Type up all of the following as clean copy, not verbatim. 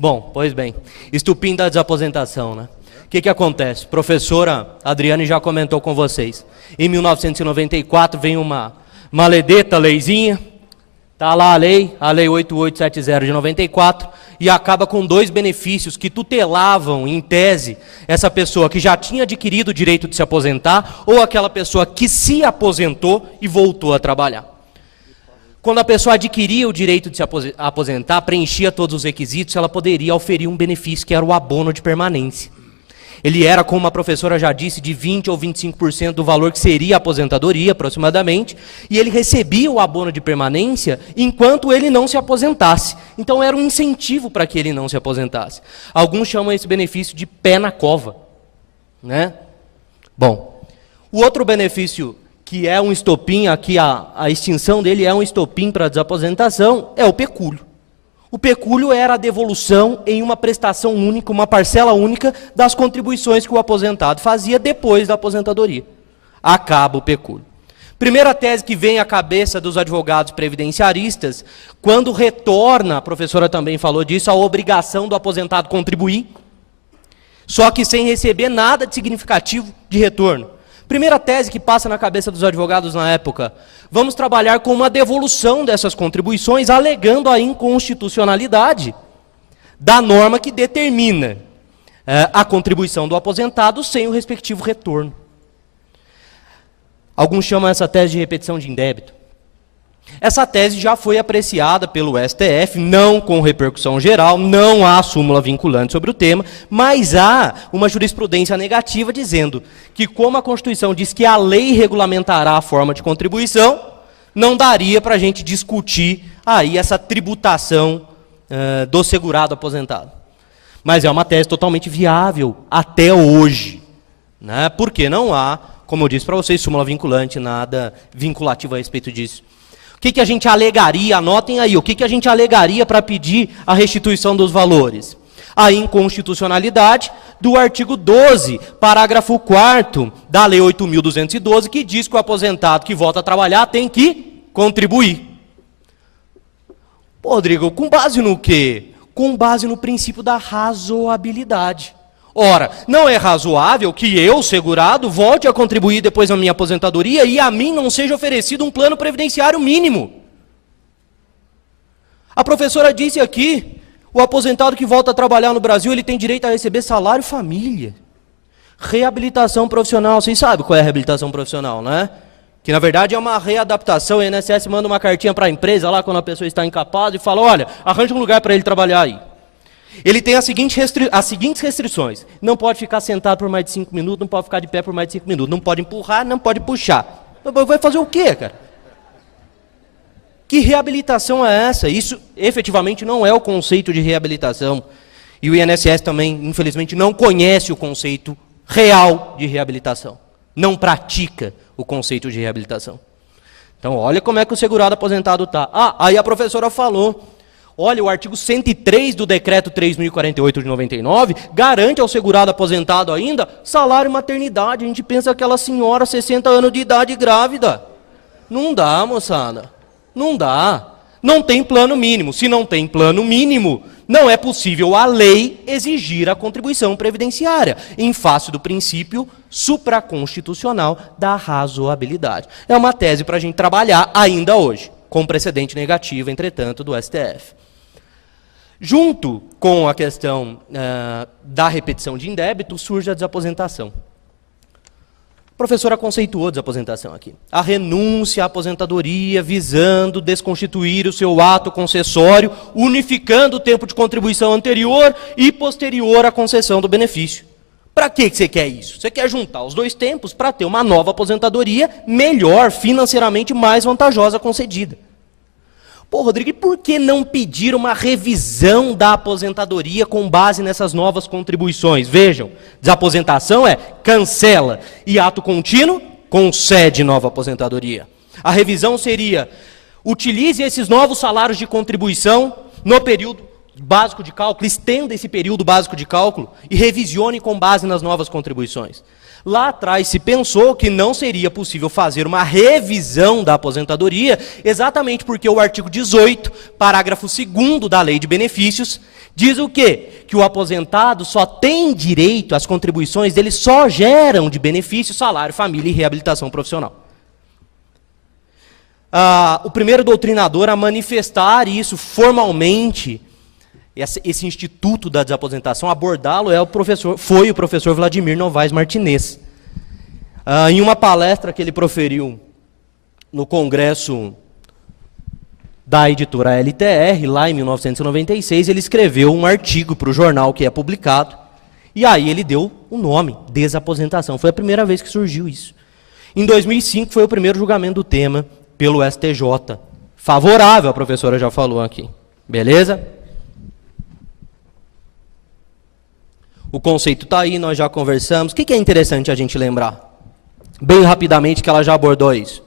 Bom, pois bem, estupim da desaposentação, né? O que acontece? Professora Adriane já comentou com vocês. Em 1994 vem uma maledeta leizinha, tá lá a lei 8870 de 94, e acaba com dois benefícios que tutelavam, em tese, essa pessoa que já tinha adquirido o direito de se aposentar ou aquela pessoa que se aposentou e voltou a trabalhar. Quando a pessoa adquiria o direito de se aposentar, preenchia todos os requisitos, ela poderia oferir um benefício que era o abono de permanência. Ele era, como a professora já disse, de 20% ou 25% do valor que seria a aposentadoria, aproximadamente, e ele recebia o abono de permanência enquanto ele não se aposentasse. Então era um incentivo para que ele não se aposentasse. Alguns chamam esse benefício de pé na cova, né? Bom, o outro benefício que é um estopim, aqui a extinção dele é um estopim para a desaposentação, é o pecúlio. O pecúlio era a devolução em uma prestação única, uma parcela única das contribuições que o aposentado fazia depois da aposentadoria. Acaba o pecúlio. Primeira tese que vem à cabeça dos advogados previdenciaristas, quando retorna, a professora também falou disso, a obrigação do aposentado contribuir, só que sem receber nada de significativo de retorno. Primeira tese que passa na cabeça dos advogados na época, vamos trabalhar com uma devolução dessas contribuições, alegando a inconstitucionalidade da norma que determina a contribuição do aposentado sem o respectivo retorno. Alguns chamam essa tese de repetição de indébito. Essa tese já foi apreciada pelo STF, não com repercussão geral, não há súmula vinculante sobre o tema, mas há uma jurisprudência negativa dizendo que, como a Constituição diz que a lei regulamentará a forma de contribuição, não daria para a gente discutir aí essa tributação do segurado aposentado. Mas é uma tese totalmente viável até hoje, né? Porque não há, como eu disse para vocês, súmula vinculante, nada vinculativo a respeito disso. O que a gente alegaria, anotem aí, o que a gente alegaria para pedir a restituição dos valores? A inconstitucionalidade do artigo 12, parágrafo 4º da Lei 8.212, que diz que o aposentado que volta a trabalhar tem que contribuir. Pô, Rodrigo, com base no quê? Com base no princípio da razoabilidade. Ora, não é razoável que eu, segurado, volte a contribuir depois da minha aposentadoria e a mim não seja oferecido um plano previdenciário mínimo. A professora disse aqui, o aposentado que volta a trabalhar no Brasil, ele tem direito a receber salário família. Reabilitação profissional, vocês sabem qual é a reabilitação profissional, né? Que na verdade é uma readaptação, o INSS manda uma cartinha para a empresa lá quando a pessoa está incapaz e fala, olha, arranja um lugar para ele trabalhar aí. Ele tem as seguintes restrições. Não pode ficar sentado por mais de 5 minutos, não pode ficar de pé por mais de 5 minutos, não pode empurrar, não pode puxar. Vai fazer o quê, cara? Que reabilitação é essa? Isso efetivamente não é o conceito de reabilitação. E o INSS também, infelizmente, não conhece o conceito real de reabilitação. Não pratica o conceito de reabilitação. Então, olha como é que o segurado aposentado está. Aí a professora falou... Olha, o artigo 103 do decreto 3.048 de 99 garante ao segurado aposentado ainda salário e maternidade. A gente pensa aquela senhora, 60 anos de idade, grávida. Não dá, moçada. Não dá. Não tem plano mínimo. Se não tem plano mínimo, não é possível a lei exigir a contribuição previdenciária, em face do princípio supraconstitucional da razoabilidade. É uma tese para a gente trabalhar ainda hoje, com precedente negativo, entretanto, do STF. Junto com a questão da repetição de indébito, surge a desaposentação. A professora conceituou desaposentação aqui. A renúncia à aposentadoria visando desconstituir o seu ato concessório, unificando o tempo de contribuição anterior e posterior à concessão do benefício. Para que você quer isso? Você quer juntar os dois tempos para ter uma nova aposentadoria melhor, financeiramente mais vantajosa concedida. Pô, Rodrigo, e por que não pedir uma revisão da aposentadoria com base nessas novas contribuições? Vejam, desaposentação é cancela e ato contínuo concede nova aposentadoria. A revisão seria, utilize esses novos salários de contribuição no período básico de cálculo, estenda esse período básico de cálculo e revisione com base nas novas contribuições. Lá atrás se pensou que não seria possível fazer uma revisão da aposentadoria, exatamente porque o artigo 18, parágrafo 2º da Lei de Benefícios, diz o quê? Que o aposentado só tem direito, as contribuições dele só geram de benefício, salário, família e reabilitação profissional. O primeiro doutrinador a manifestar isso formalmente, esse instituto da desaposentação, abordá-lo foi o professor Vladimir Novaes Martinez. Em uma palestra que ele proferiu no congresso da editora LTR, lá em 1996, ele escreveu um artigo para o jornal que é publicado, e aí ele deu o nome, desaposentação. Foi a primeira vez que surgiu isso. Em 2005 foi o primeiro julgamento do tema pelo STJ. Favorável, a professora já falou aqui. Beleza? O conceito está aí, nós já conversamos. O que é interessante a gente lembrar? Bem rapidamente, que ela já abordou isso.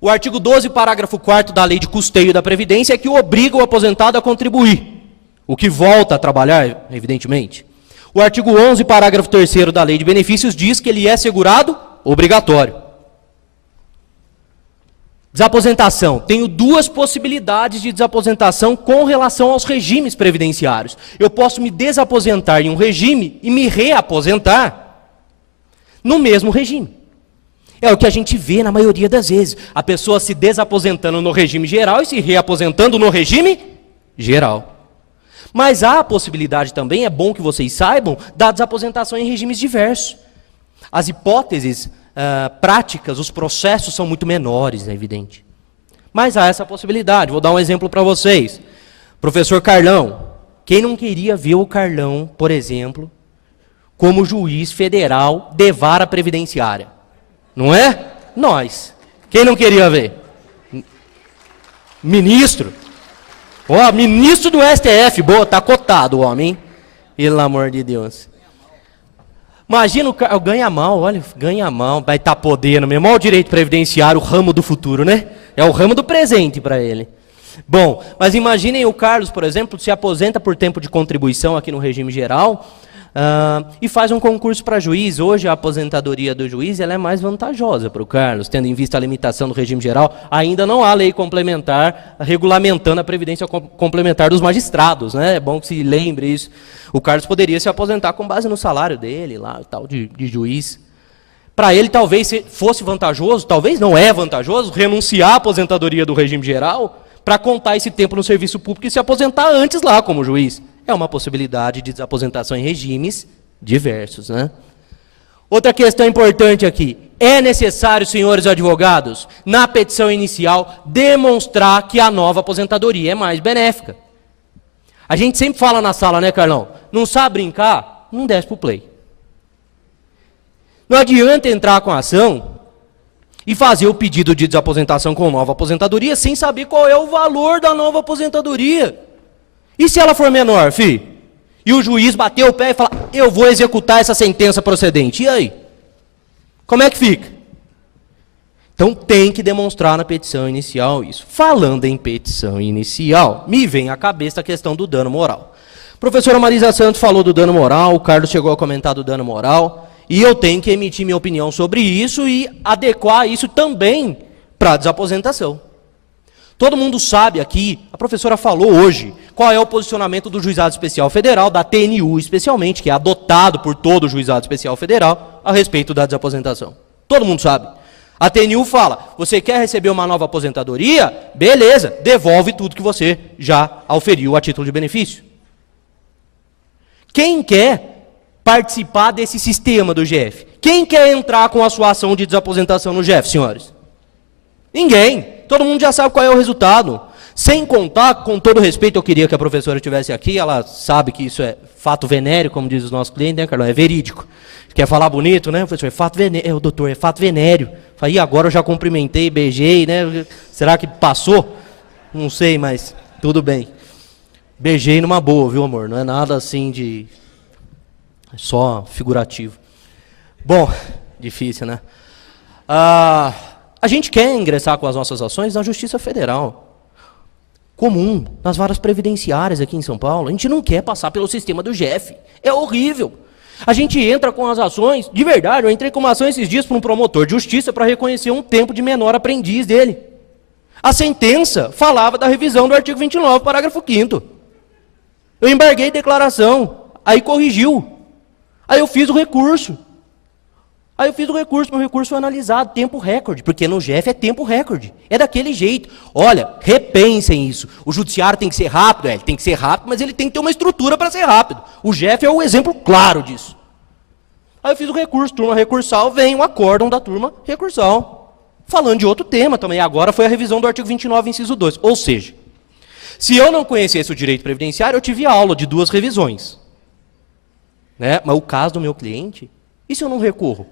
O artigo 12, parágrafo 4º da Lei de Custeio da Previdência é que obriga o aposentado a contribuir. O que volta a trabalhar, evidentemente. O artigo 11, parágrafo 3º da Lei de Benefícios diz que ele é segurado obrigatório. Desaposentação. Tenho duas possibilidades de desaposentação com relação aos regimes previdenciários. Eu posso me desaposentar em um regime e me reaposentar no mesmo regime. É o que a gente vê na maioria das vezes. A pessoa se desaposentando no regime geral e se reaposentando no regime geral. Mas há a possibilidade também, é bom que vocês saibam, da desaposentação em regimes diversos. As hipóteses práticas, os processos são muito menores, é evidente. Mas há essa possibilidade. Vou dar um exemplo para vocês. Professor Carlão. Quem não queria ver o Carlão, por exemplo, como juiz federal de vara previdenciária? Não é? Nós. Quem não queria ver? Ministro. Ministro do STF. Boa, tá cotado o homem, hein? Pelo amor de Deus. Imagina o ganha mal, olha, ganha mal, vai estar podendo mesmo. Olha o direito previdenciário, o ramo do futuro, né? É o ramo do presente para ele. Bom, mas imaginem o Carlos, por exemplo, se aposenta por tempo de contribuição aqui no regime geral e faz um concurso para juiz. Hoje a aposentadoria do juiz ela é mais vantajosa para o Carlos, tendo em vista a limitação do regime geral. Ainda não há lei complementar regulamentando a previdência complementar dos magistrados, né? É bom que se lembre isso. O Carlos poderia se aposentar com base no salário dele, lá, tal, de juiz. Para ele, talvez fosse vantajoso, talvez não é vantajoso, renunciar à aposentadoria do regime geral para contar esse tempo no serviço público e se aposentar antes lá como juiz. É uma possibilidade de desaposentação em regimes diversos, né? Outra questão importante aqui. É necessário, senhores advogados, na petição inicial, demonstrar que a nova aposentadoria é mais benéfica. A gente sempre fala na sala, né, Carlão? Não sabe brincar? Não desce pro play. Não adianta entrar com a ação e fazer o pedido de desaposentação com nova aposentadoria sem saber qual é o valor da nova aposentadoria. E se ela for menor, filho? E o juiz bater o pé e falar, eu vou executar essa sentença procedente. E aí? Como é que fica? Então tem que demonstrar na petição inicial isso. Falando em petição inicial, me vem à cabeça a questão do dano moral. A professora Marisa Santos falou do dano moral, o Carlos chegou a comentar do dano moral, e eu tenho que emitir minha opinião sobre isso e adequar isso também para a desaposentação. Todo mundo sabe aqui, a professora falou hoje, qual é o posicionamento do Juizado Especial Federal, da TNU especialmente, que é adotado por todo o Juizado Especial Federal, a respeito da desaposentação. Todo mundo sabe. A TNU fala, você quer receber uma nova aposentadoria? Beleza, devolve tudo que você já auferiu a título de benefício. Quem quer participar desse sistema do GF? Quem quer entrar com a sua ação de desaposentação no GF, senhores? Ninguém. Todo mundo já sabe qual é o resultado. Sem contar, com todo respeito, eu queria que a professora estivesse aqui, ela sabe que isso é fato venéreo, como diz os nossos clientes, né, Carlão? É verídico. Quer falar bonito, né, professor? É fato venéreo. Doutor, é fato venéreo. Falei, agora eu já cumprimentei, beijei, né? Será que passou? Não sei, mas tudo bem. Beijei numa boa, viu, amor? Não é nada assim de... É só figurativo. Bom, difícil, né? A gente quer ingressar com as nossas ações na Justiça Federal. comum nas varas previdenciárias aqui em São Paulo. A gente não quer passar pelo sistema do GEF. É horrível. A gente entra com as ações, de verdade, eu entrei com uma ação esses dias para um promotor de justiça para reconhecer um tempo de menor aprendiz dele. A sentença falava da revisão do artigo 29, parágrafo 5º. Eu embarguei a declaração, aí corrigiu. Aí eu fiz o recurso. Meu recurso foi analisado, tempo recorde, porque no GEF é tempo recorde. É daquele jeito. Olha, repensem isso. O judiciário tem que ser rápido, ele tem que ser rápido, mas ele tem que ter uma estrutura para ser rápido. O GEF é o exemplo claro disso. Aí eu fiz o recurso, turma recursal, vem um acórdão da turma recursal. Falando de outro tema também, agora foi a revisão do artigo 29, inciso 2. Ou seja, se eu não conhecesse o direito previdenciário, eu tive aula de 2 revisões. Né? Mas o caso do meu cliente, e se eu não recorro?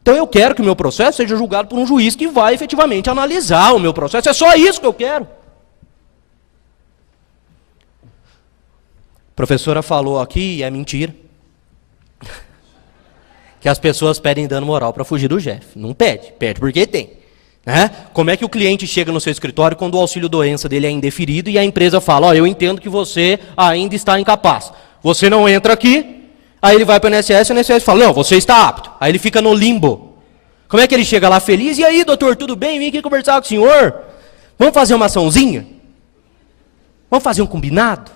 Então eu quero que o meu processo seja julgado por um juiz que vai efetivamente analisar o meu processo. É só isso que eu quero. A professora falou aqui, e é mentira, que as pessoas pedem dano moral para fugir do GEF. Não pede, pede porque tem. Né? Como é que o cliente chega no seu escritório quando o auxílio-doença dele é indeferido e a empresa fala, eu entendo que você ainda está incapaz. Você não entra aqui. Aí ele vai para o INSS e o INSS fala, não, você está apto. Aí ele fica no limbo. Como é que ele chega lá feliz? E aí, doutor, tudo bem? Vim aqui conversar com o senhor. Vamos fazer uma açãozinha? Vamos fazer um combinado?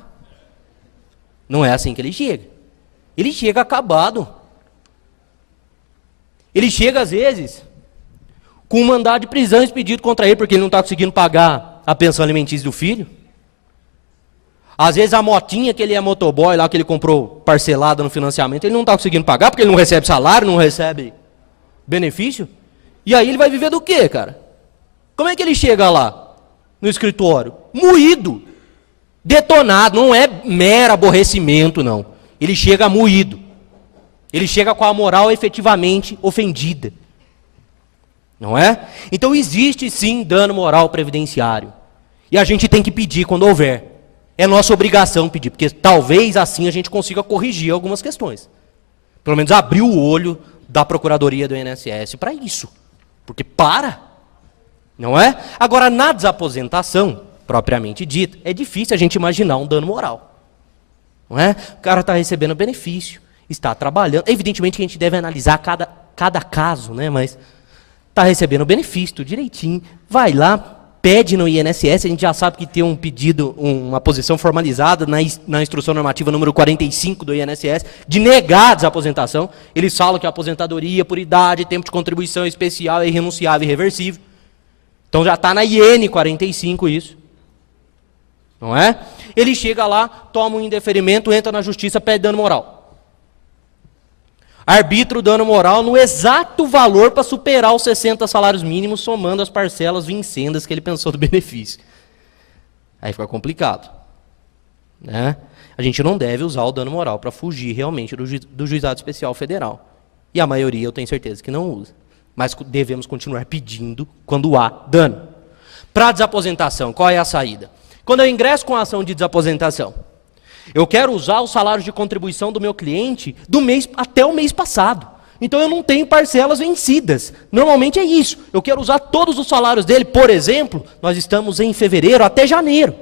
Não é assim que ele chega. Ele chega acabado. Ele chega, às vezes, com um mandado de prisão expedido contra ele, porque ele não está conseguindo pagar a pensão alimentícia do filho. Às vezes a motinha que ele é motoboy lá, que ele comprou parcelada no financiamento, ele não está conseguindo pagar, porque ele não recebe salário, não recebe benefício. E aí ele vai viver do quê, cara? Como é que ele chega lá, no escritório? Moído, detonado, não é mero aborrecimento, não. Ele chega moído. Ele chega com a moral efetivamente ofendida. Não é? Então existe sim dano moral previdenciário. E a gente tem que pedir quando houver. É nossa obrigação pedir, porque talvez assim a gente consiga corrigir algumas questões. Pelo menos abrir o olho da Procuradoria do INSS para isso. Porque não é? Agora, na desaposentação, propriamente dita, é difícil a gente imaginar um dano moral. Não é? O cara está recebendo benefício, está trabalhando. Evidentemente que a gente deve analisar cada caso, né? Mas está recebendo benefício, tudo direitinho. Vai lá, pede no INSS, a gente já sabe que tem um pedido, uma posição formalizada na instrução normativa número 45 do INSS, de negar a desaposentação. Eles falam que a aposentadoria por idade, tempo de contribuição especial é irrenunciável e irreversível. Então já está na IN 45 isso. Não é? Ele chega lá, toma um indeferimento, entra na justiça, pede dano moral. Arbitra o dano moral no exato valor para superar os 60 salários mínimos, somando as parcelas vincendas que ele pensou do benefício. Aí fica complicado. Né? A gente não deve usar o dano moral para fugir realmente do Juizado Especial Federal. E a maioria eu tenho certeza que não usa. Mas devemos continuar pedindo quando há dano. Para desaposentação, qual é a saída? Quando eu ingresso com a ação de desaposentação, eu quero usar os salários de contribuição do meu cliente do mês até o mês passado. Então eu não tenho parcelas vencidas. Normalmente é isso. Eu quero usar todos os salários dele. Por exemplo, nós estamos em fevereiro até janeiro.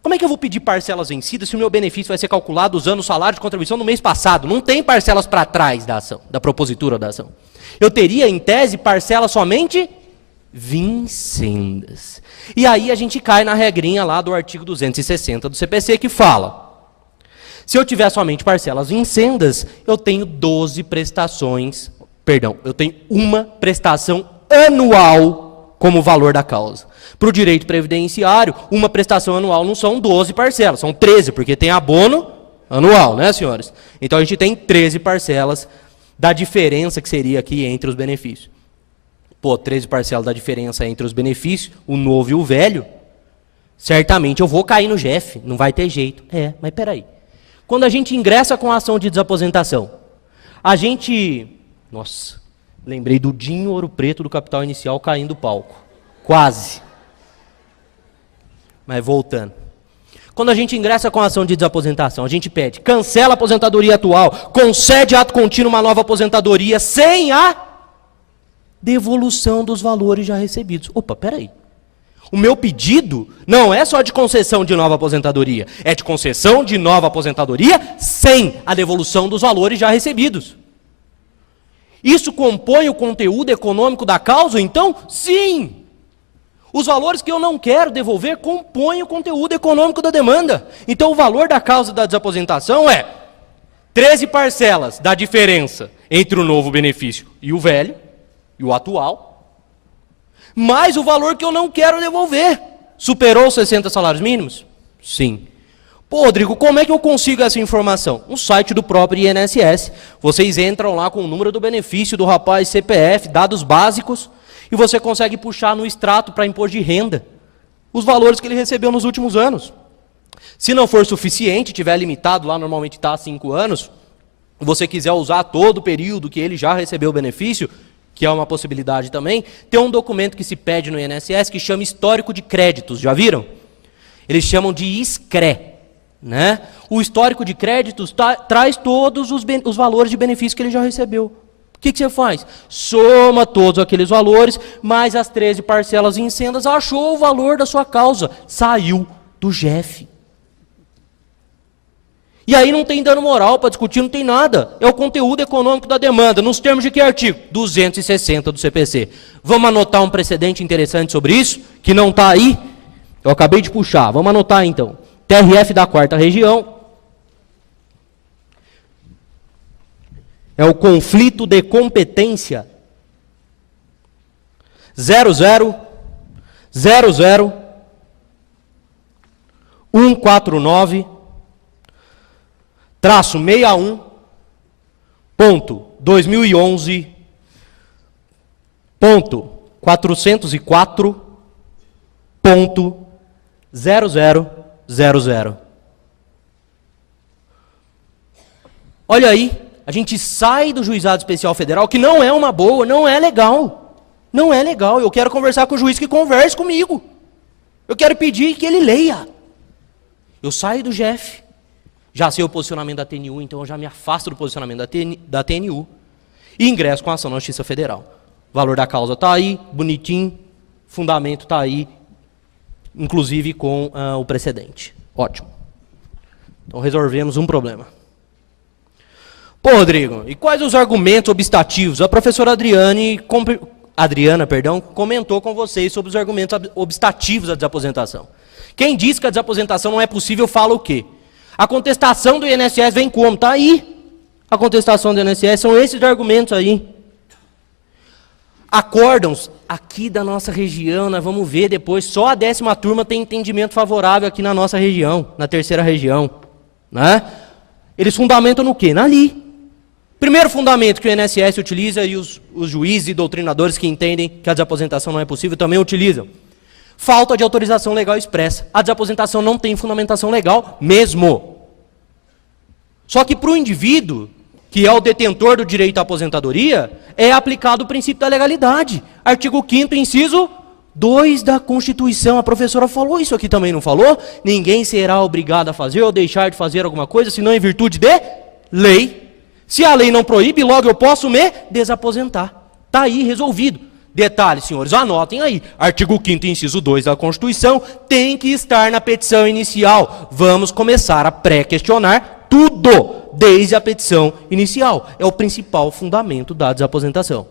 Como é que eu vou pedir parcelas vencidas se o meu benefício vai ser calculado usando o salário de contribuição do mês passado? Não tem parcelas para trás da ação, da propositura da ação. Eu teria, em tese, parcelas somente vincendas. E aí a gente cai na regrinha lá do artigo 260 do CPC que fala, se eu tiver somente parcelas vincendas, eu tenho 12 prestações, eu tenho uma prestação anual como valor da causa. Para o direito previdenciário, uma prestação anual não são 12 parcelas, são 13, porque tem abono anual, né, senhores? Então a gente tem 13 parcelas da diferença que seria aqui entre os benefícios. Pô, 13 parcelas da diferença entre os benefícios, o novo e o velho, certamente eu vou cair no GEF, não vai ter jeito. Mas peraí. Quando a gente ingressa com a ação de desaposentação, a gente... Nossa, lembrei do Dinho Ouro Preto do Capital Inicial caindo do palco. Quase. Mas voltando. Quando a gente ingressa com a ação de desaposentação, a gente pede, cancela a aposentadoria atual, concede ato contínuo uma nova aposentadoria sem a devolução dos valores já recebidos. Opa, peraí. O meu pedido não é só de concessão de nova aposentadoria, é de concessão de nova aposentadoria sem a devolução dos valores já recebidos. Isso compõe o conteúdo econômico da causa? Então, sim! Os valores que eu não quero devolver compõem o conteúdo econômico da demanda. Então, o valor da causa da desaposentação é 13 parcelas da diferença entre o novo benefício e o velho, e o atual, mais o valor que eu não quero devolver. Superou 60 salários mínimos? Sim. Pô, Rodrigo, como é que eu consigo essa informação? No site do próprio INSS. Vocês entram lá com o número do benefício do rapaz, CPF, dados básicos, e você consegue puxar no extrato para imposto de renda os valores que ele recebeu nos últimos anos. Se não for suficiente, tiver limitado, lá normalmente está a 5 anos, você quiser usar todo o período que ele já recebeu o benefício, que é uma possibilidade também, tem um documento que se pede no INSS que chama histórico de créditos, já viram? Eles chamam de ISCRE, né? O histórico de créditos traz todos os valores de benefício que ele já recebeu. O que você faz? Soma todos aqueles valores, mais as 13 parcelas em sendas, achou o valor da sua causa, saiu do GEF. E aí não tem dano moral para discutir, não tem nada. É o conteúdo econômico da demanda. Nos termos de que artigo? 260 do CPC. Vamos anotar um precedente interessante sobre isso, que não está aí? Eu acabei de puxar. Vamos anotar então. TRF da 4ª Região. É o conflito de competência 0000149 traço 61.2011 ponto 404.0000. Olha aí, a gente sai do Juizado Especial Federal, que não é uma boa, não é legal. Não é legal. Eu quero conversar com o juiz que converse comigo. Eu quero pedir que ele leia. Eu saio do GEF. Já sei o posicionamento da TNU, então eu já me afasto do posicionamento da TNU. E ingresso com a ação na Justiça Federal. O valor da causa está aí, bonitinho. Fundamento está aí, inclusive com o precedente. Ótimo. Então resolvemos um problema. Pô, Rodrigo, e quais os argumentos obstativos? A professora Adriana, comentou com vocês sobre os argumentos obstativos à desaposentação. Quem diz que a desaposentação não é possível fala o quê? A contestação do INSS vem como? Está aí. A contestação do INSS são esses argumentos aí. Acórdãos aqui da nossa região, nós vamos ver depois, só a 10ª turma tem entendimento favorável aqui na nossa região, na 3ª região. Né? Eles fundamentam no quê? Na lei. Primeiro fundamento que o INSS utiliza e os juízes e doutrinadores que entendem que a desaposentação não é possível também utilizam. Falta de autorização legal expressa. A desaposentação não tem fundamentação legal mesmo. Só que para o indivíduo, que é o detentor do direito à aposentadoria, é aplicado o princípio da legalidade. Artigo 5º, inciso 2 da Constituição. A professora falou isso aqui também, não falou? Ninguém será obrigado a fazer ou deixar de fazer alguma coisa, senão em virtude de lei. Se a lei não proíbe, logo eu posso me desaposentar. Está aí, resolvido. Detalhe, senhores, anotem aí. Artigo 5º, inciso 2 da Constituição, tem que estar na petição inicial. Vamos começar a pré-questionar tudo, desde a petição inicial. É o principal fundamento da desaposentação.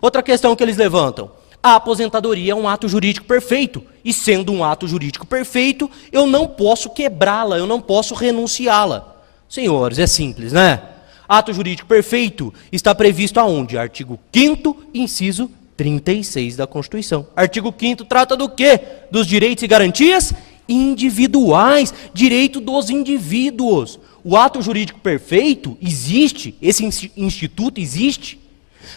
Outra questão que eles levantam. A aposentadoria é um ato jurídico perfeito. E sendo um ato jurídico perfeito, eu não posso quebrá-la, eu não posso renunciá-la. Senhores, é simples, né? Ato jurídico perfeito está previsto aonde? Artigo 5º, inciso 36 da Constituição. Artigo 5º trata do quê? Dos direitos e garantias individuais, direito dos indivíduos. O ato jurídico perfeito existe, esse instituto existe,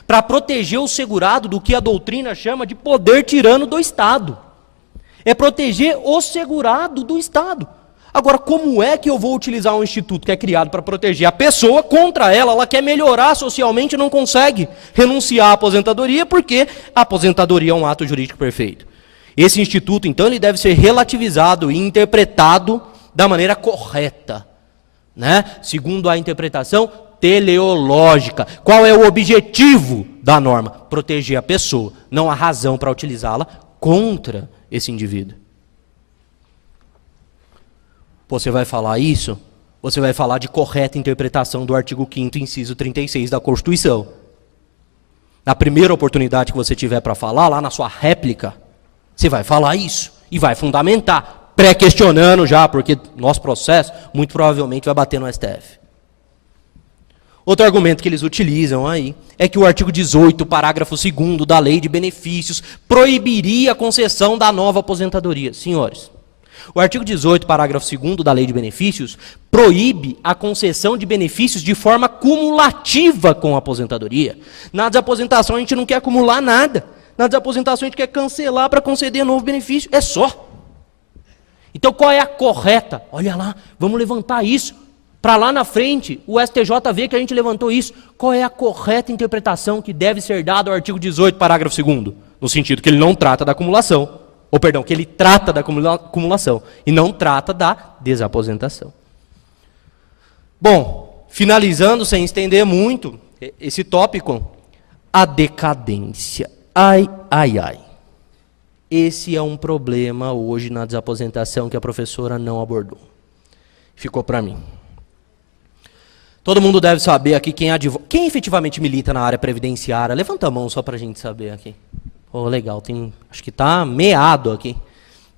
para proteger o segurado do que a doutrina chama de poder tirano do Estado. É proteger o segurado do Estado. Agora, como é que eu vou utilizar um instituto que é criado para proteger a pessoa contra ela? Ela quer melhorar socialmente e não consegue renunciar à aposentadoria porque a aposentadoria é um ato jurídico perfeito. Esse instituto, então, ele deve ser relativizado e interpretado da maneira correta, né? Segundo a interpretação teleológica. Qual é o objetivo da norma? Proteger a pessoa. Não há razão para utilizá-la contra esse indivíduo. Você vai falar isso, você vai falar de correta interpretação do artigo 5º, inciso 36 da Constituição. Na primeira oportunidade que você tiver para falar, lá na sua réplica, você vai falar isso e vai fundamentar, pré-questionando já, porque nosso processo muito provavelmente vai bater no STF. Outro argumento que eles utilizam aí é que o artigo 18, parágrafo 2º da Lei de Benefícios proibiria a concessão da nova aposentadoria. Senhores, o artigo 18, parágrafo 2º da Lei de Benefícios proíbe a concessão de benefícios de forma cumulativa com a aposentadoria. Na desaposentação a gente não quer acumular nada. Na desaposentação a gente quer cancelar para conceder novo benefício. É só. Então qual é a correta? Olha lá, vamos levantar isso. Para lá na frente, o STJ vê que a gente levantou isso. Qual é a correta interpretação que deve ser dada ao artigo 18, parágrafo 2º? No sentido que ele não trata da acumulação. Ou, perdão, que ele trata da acumulação e não trata da desaposentação. Bom, finalizando, sem estender muito esse tópico, a decadência. Ai, ai, ai. Esse é um problema hoje na desaposentação que a professora não abordou. Ficou para mim. Todo mundo deve saber aqui quem efetivamente milita na área previdenciária. Levanta a mão só para a gente saber aqui. Oh, legal, acho que está meado aqui.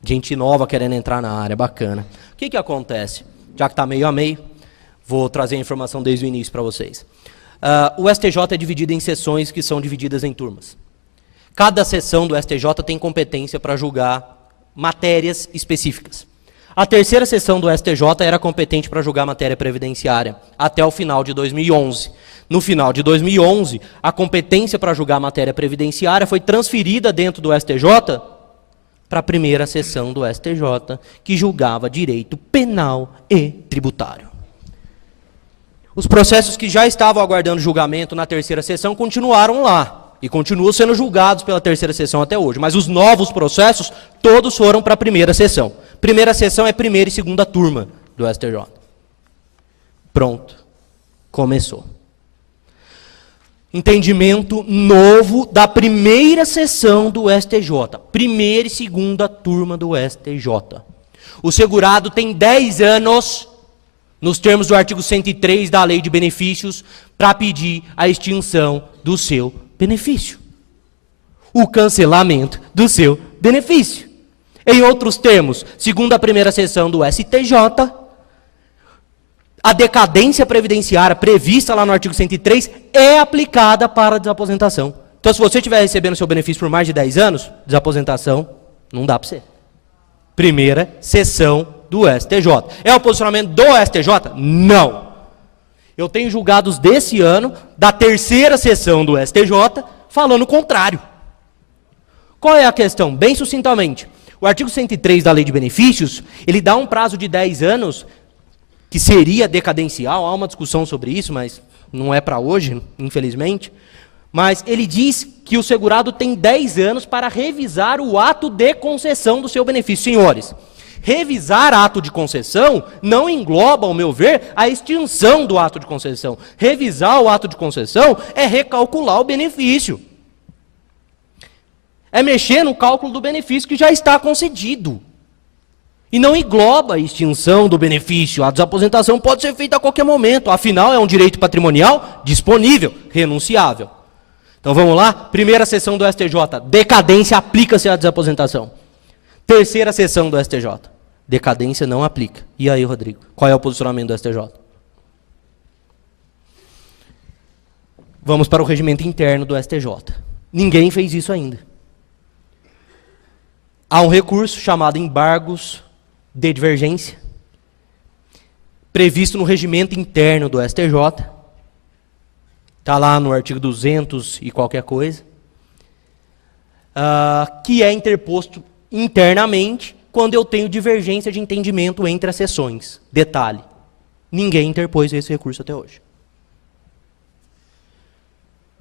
Gente nova querendo entrar na área, bacana. O que acontece? Já que está meio a meio, vou trazer a informação desde o início para vocês. O STJ é dividido em sessões que são divididas em turmas. Cada sessão do STJ tem competência para julgar matérias específicas. A terceira sessão do STJ era competente para julgar matéria previdenciária, até o final de 2011. No final de 2011, a competência para julgar matéria previdenciária foi transferida dentro do STJ para a primeira sessão do STJ, que julgava direito penal e tributário. Os processos que já estavam aguardando julgamento na terceira sessão continuaram lá. E continuam sendo julgados pela terceira sessão até hoje. Mas os novos processos, todos foram para a primeira sessão. Primeira sessão é primeira e segunda turma do STJ. Pronto. Começou. Entendimento novo da primeira sessão do STJ. Primeira e segunda turma do STJ. O segurado tem 10 anos, nos termos do artigo 103 da Lei de Benefícios, para pedir a extinção do seu benefício. O cancelamento do seu benefício. Em outros termos, segundo a primeira sessão do STJ, a decadência previdenciária prevista lá no artigo 103 é aplicada para a desaposentação. Então, se você estiver recebendo seu benefício por mais de 10 anos, desaposentação não dá para você. Primeira sessão do STJ. É o posicionamento do STJ? Não. Eu tenho julgados desse ano, da terceira sessão do STJ, falando o contrário. Qual é a questão? Bem sucintamente. O artigo 103 da Lei de Benefícios, ele dá um prazo de 10 anos, que seria decadencial, há uma discussão sobre isso, mas não é para hoje, infelizmente. Mas ele diz que o segurado tem 10 anos para revisar o ato de concessão do seu benefício. Senhores, revisar ato de concessão não engloba, ao meu ver, a extinção do ato de concessão. Revisar o ato de concessão é recalcular o benefício. É mexer no cálculo do benefício que já está concedido. E não engloba a extinção do benefício. A desaposentação pode ser feita a qualquer momento. Afinal, é um direito patrimonial disponível, renunciável. Então vamos lá? Primeira sessão do STJ. Decadência aplica-se à desaposentação. Terceira sessão do STJ. Decadência não aplica. E aí, Rodrigo? Qual é o posicionamento do STJ? Vamos para o regimento interno do STJ. Ninguém fez isso ainda. Há um recurso chamado embargos de divergência, previsto no regimento interno do STJ. Está lá no artigo 200 e qualquer coisa. Que é interposto internamente quando eu tenho divergência de entendimento entre as sessões. Detalhe, ninguém interpôs esse recurso até hoje.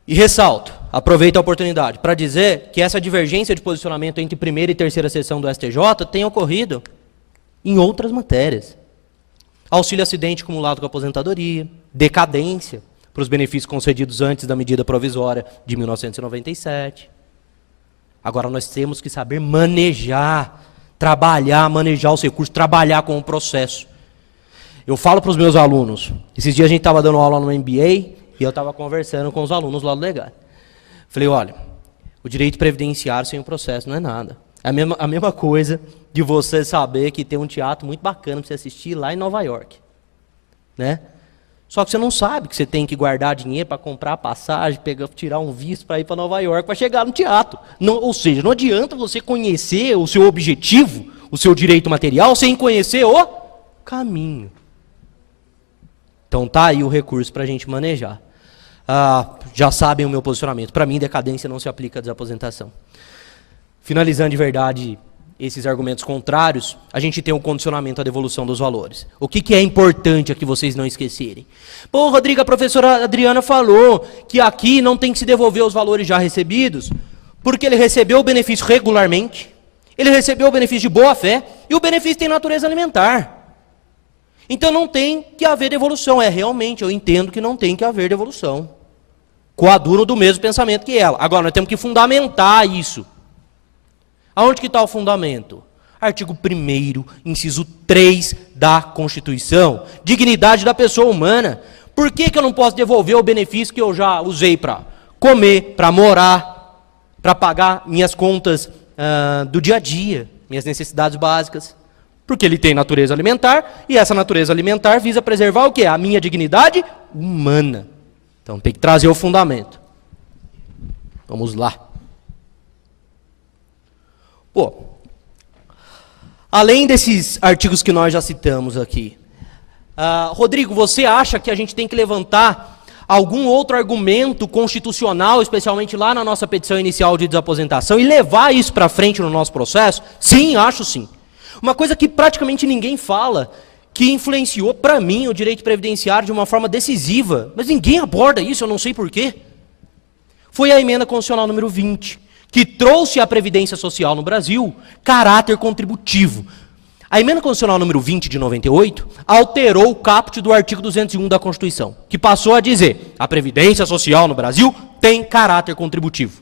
E ressalto, aproveito a oportunidade para dizer que essa divergência de posicionamento entre primeira e terceira sessão do STJ tem ocorrido em outras matérias. Auxílio acidente acumulado com aposentadoria, decadência para os benefícios concedidos antes da medida provisória de 1997. Agora nós temos que saber manejar, trabalhar, manejar os recursos, trabalhar com o processo. Eu falo para os meus alunos, esses dias a gente estava dando aula no MBA e eu estava conversando com os alunos lá do Legal. Falei, olha, o direito previdenciário sem o processo não é nada. É a mesma coisa de você saber que tem um teatro muito bacana para você assistir lá em Nova York. Né? Só que você não sabe que você tem que guardar dinheiro para comprar a passagem, tirar um visto para ir para Nova York, para chegar no teatro. Não, ou seja, não adianta você conhecer o seu objetivo, o seu direito material, sem conhecer o caminho. Então tá aí o recurso para a gente manejar. Já sabem o meu posicionamento. Para mim, decadência não se aplica à desaposentação. Finalizando de verdade esses argumentos contrários, a gente tem um condicionamento à devolução dos valores. O que é importante aqui vocês não esquecerem? Pô, Rodrigo, a professora Adriana falou que aqui não tem que se devolver os valores já recebidos, porque ele recebeu o benefício regularmente, ele recebeu o benefício de boa-fé, e o benefício tem natureza alimentar. Então não tem que haver devolução. Realmente, eu entendo que não tem que haver devolução. Coaduno do mesmo pensamento que ela. Agora, nós temos que fundamentar isso. Aonde que está o fundamento? Artigo 1º, inciso 3 da Constituição. Dignidade da pessoa humana. Por que eu não posso devolver o benefício que eu já usei para comer, para morar, para pagar minhas contas do dia a dia, minhas necessidades básicas? Porque ele tem natureza alimentar, e essa natureza alimentar visa preservar o quê? A minha dignidade humana. Então tem que trazer o fundamento. Vamos lá. Pô, além desses artigos que nós já citamos aqui, Rodrigo, você acha que a gente tem que levantar algum outro argumento constitucional, especialmente lá na nossa petição inicial de desaposentação, e levar isso para frente no nosso processo? Sim, acho sim. Uma coisa que praticamente ninguém fala, que influenciou para mim o direito previdenciário de uma forma decisiva, mas ninguém aborda isso, eu não sei porquê, foi a emenda constitucional número 20, que trouxe à Previdência Social no Brasil caráter contributivo. A emenda constitucional número 20 de 98 alterou o caput do artigo 201 da Constituição, que passou a dizer: a Previdência Social no Brasil tem caráter contributivo.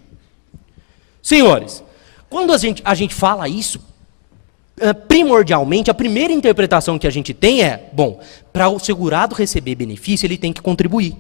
Senhores, quando a gente fala isso, primordialmente, a primeira interpretação que a gente tem é, bom, para o segurado receber benefício, ele tem que contribuir.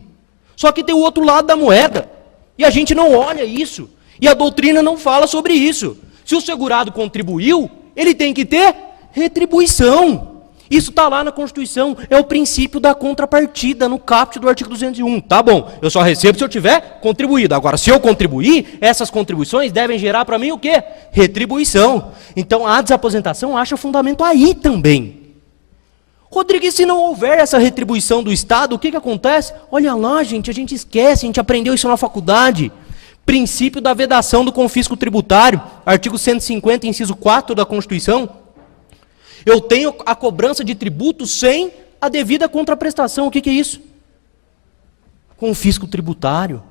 Só que tem o outro lado da moeda, e a gente não olha isso. E a doutrina não fala sobre isso. Se o segurado contribuiu, ele tem que ter retribuição. Isso está lá na Constituição. É o princípio da contrapartida, no caput do artigo 201. Tá bom, eu só recebo se eu tiver contribuído. Agora, se eu contribuir, essas contribuições devem gerar para mim o quê? Retribuição. Então, a desaposentação acha fundamento aí também. Rodrigo, e se não houver essa retribuição do Estado, o que acontece? Olha lá, gente, a gente esquece, a gente aprendeu isso na faculdade. Princípio da vedação do confisco tributário, artigo 150, inciso 4 da Constituição. Eu tenho a cobrança de tributo sem a devida contraprestação. O que é isso? Confisco tributário.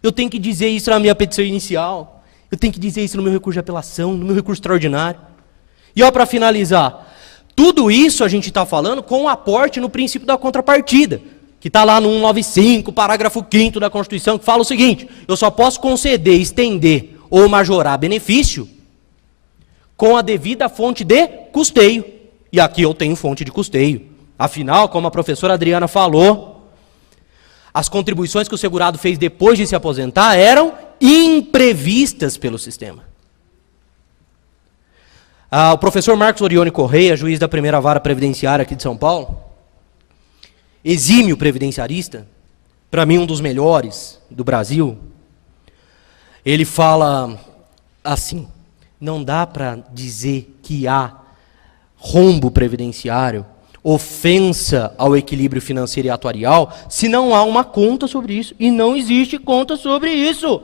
Eu tenho que dizer isso na minha petição inicial. Eu tenho que dizer isso no meu recurso de apelação, no meu recurso extraordinário. E para finalizar, tudo isso a gente está falando com um aporte no princípio da contrapartida, que está lá no 195, parágrafo 5º da Constituição, que fala o seguinte: eu só posso conceder, estender ou majorar benefício com a devida fonte de custeio. E aqui eu tenho fonte de custeio. Afinal, como a professora Adriana falou, as contribuições que o segurado fez depois de se aposentar eram imprevistas pelo sistema. O professor Marcos Orione Correia, juiz da primeira vara previdenciária aqui de São Paulo, exímio previdenciarista, para mim um dos melhores do Brasil, ele fala assim: não dá para dizer que há rombo previdenciário, ofensa ao equilíbrio financeiro e atuarial, se não há uma conta sobre isso, e não existe conta sobre isso.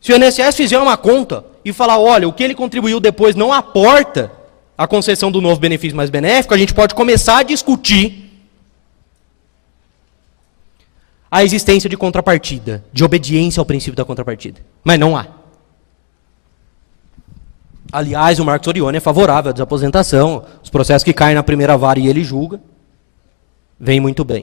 Se o INSS fizer uma conta e falar, olha, o que ele contribuiu depois não aporta a concessão do novo benefício mais benéfico, a gente pode começar a discutir a existência de contrapartida, de obediência ao princípio da contrapartida. Mas não há. Aliás, o Marcos Orione é favorável à desaposentação, os processos que caem na primeira vara e ele julga, vem muito bem.